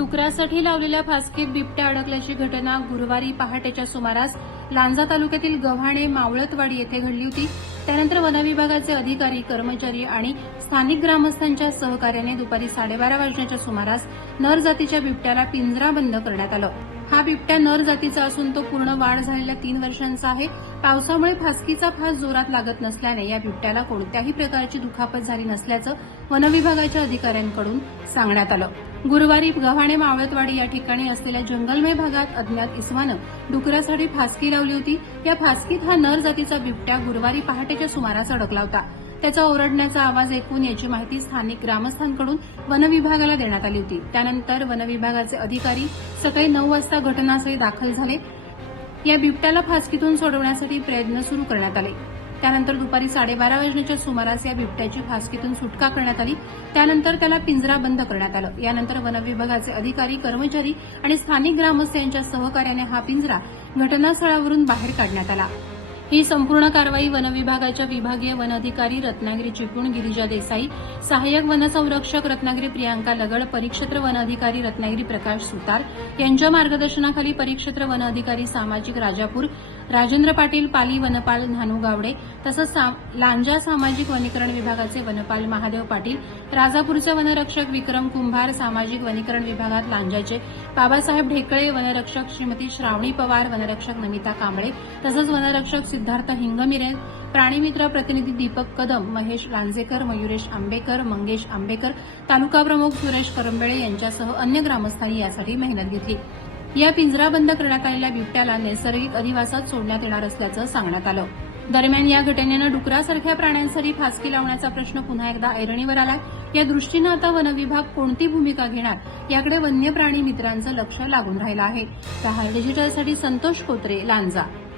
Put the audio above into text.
डुकरासाठी लावलेल्या फासकीत बिबट्या अडकल्याची घटना गुरुवारी पहाटेच्या सुमारास लांजा तालुक्यातील गव्हाणे मावळतवाडी येथे घडली होती. त्यानंतर वनविभागाचे अधिकारी कर्मचारी आणि स्थानिक ग्रामस्थांच्या सहकार्याने दुपारी साडेबारा वाजण्याच्या सुमारास नर जातीच्या बिबट्याला पिंजराबंद करण्यात आलं. हा बिबट्या नर जातीचा असून तो पूर्ण वाढ झालेल्या तीन वर्षांचा आहे. पावसामुळे फासकीचा फास जोरात लागत नसल्याने या बिबट्याला कोणत्याही प्रकारची दुखापत झाली नसल्याचं वनविभागाच्या अधिकाऱ्यांकडून सांगण्यात आलं. गुरुवारी गव्हाणे मावळतवाडी या ठिकाणी असलेल्या जंगलमय भागात अज्ञात इसमानं डुकरासाठी फासकी लावली होती. या फासकीत हा नर जातीचा बिबट्या गुरुवारी पहाटेच्या सुमारास अडकला होता. त्याचा ओरडण्याचा आवाज ऐकून याची माहिती स्थानिक ग्रामस्थांकडून वनविभागाला देण्यात आली होती. त्यानंतर वनविभागाचे अधिकारी सकाळी नऊ वाजता घटनास्थळी दाखल झाले. या बिबट्याला फासकीतून सोडवण्यासाठी प्रयत्न सुरू करण्यात आले. त्यानंतर दुपारी साडेबारा वाजण्याच्या सुमारास या बिबट्याची फासकीतून सुटका करण्यात आली. त्यानंतर त्याला पिंजरा बंद करण्यात आलं. यानंतर वनविभागाचे अधिकारी कर्मचारी आणि स्थानिक ग्रामस्थ यांच्या सहकार्याने हा पिंजरा घटनास्थळावरून बाहेर काढण्यात आला. ही संपूर्ण कारवाई वनविभागाच्या विभागीय वनाधिकारी रत्नागिरी चिपळूण गिरिजा देसाई सहाय्यक वनसंरक्षक रत्नागिरी प्रियांका लगड परिक्षेत्र वन अधिकारी रत्नागिरी प्रकाश सुतार यांच्या मार्गदर्शनाखाली परिक्षेत्र वन अधिकारी सामाजिक राजापूर राजेंद्र पाटील पाली वनपाल नानू गावडे तसंच सा- लांजा सामाजिक वनीकरण विभागाचे वनपाल महादेव पाटील राजापूरचे वनरक्षक विक्रम कुंभार सामाजिक वनीकरण विभागात लांजाचे बाबासाहेब ढेकळे वनरक्षक श्रीमती श्रावणी पवार वनरक्षक नमिता कांबळे तसंच वनरक्षक सिद्धार्थ हिंगमिरे प्राणीमित्र प्रतिनिधी दीपक कदम महेश लांजेकर मयुरेश आंबेकर मंगेश आंबेकर तालुका प्रमुख सुरेश करंबेळे यांच्यासह अन्य ग्रामस्थांनी यासाठी मेहनत घेतली. या पिंजराबंद करण्यात आलेल्या बिबट्याला नैसर्गिक अधिवासात सोडण्यात येणार असल्याचं सांगण्यात आलं. दरम्यान या घटनेनं डुकरासारख्या प्राण्यांसाठी फासकी लावण्याचा प्रश्न पुन्हा एकदा ऐरणीवर आला. या दृष्टीनं आता वनविभाग कोणती भूमिका घेणार याकडे वन्य प्राणी मित्रांचं लक्ष लागून राहिलं आहे. तर हाय डिजिटलसाठी संतोष कोत्रे लांजा.